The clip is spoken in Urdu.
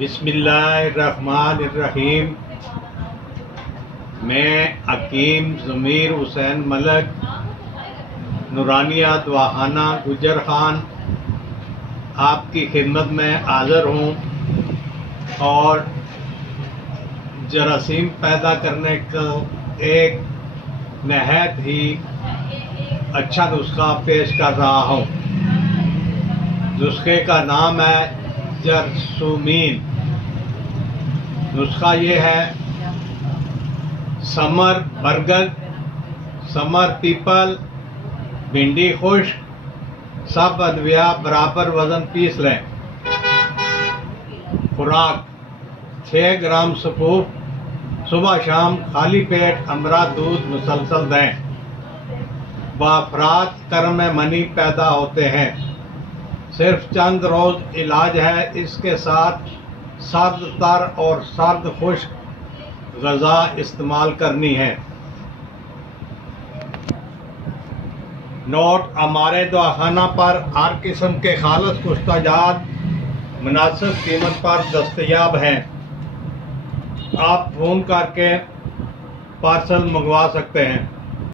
بسم اللہ الرحمن الرحیم۔ میں حکیم ضمیر حسین ملک نورانیہ دواخانہ گجر خان آپ کی خدمت میں حاضر ہوں اور جراثیم پیدا کرنے کا ایک نہایت ہی اچھا نسخہ پیش کر رہا ہوں۔ نسخے کا نام ہے جرثومین۔ نسخہ یہ ہے: ثمر برگد، ثمر پیپل، بھنڈی خشک، سب ادویہ برابر وزن پیس لیں۔ خوراک: 6 گرام سپوف صبح شام خالی پیٹ امرا دودھ مسلسل دیں۔ بافرات کرم منی پیدا ہوتے ہیں۔ صرف چند روز علاج ہے۔ اس کے ساتھ سرد تر اور سرد خشک غذا استعمال کرنی ہے۔ نوٹ: ہمارے دواخانہ پر ہر قسم کے خالص کشتہ جات مناسب قیمت پر دستیاب ہیں۔ آپ فون کر کے پارسل منگوا سکتے ہیں۔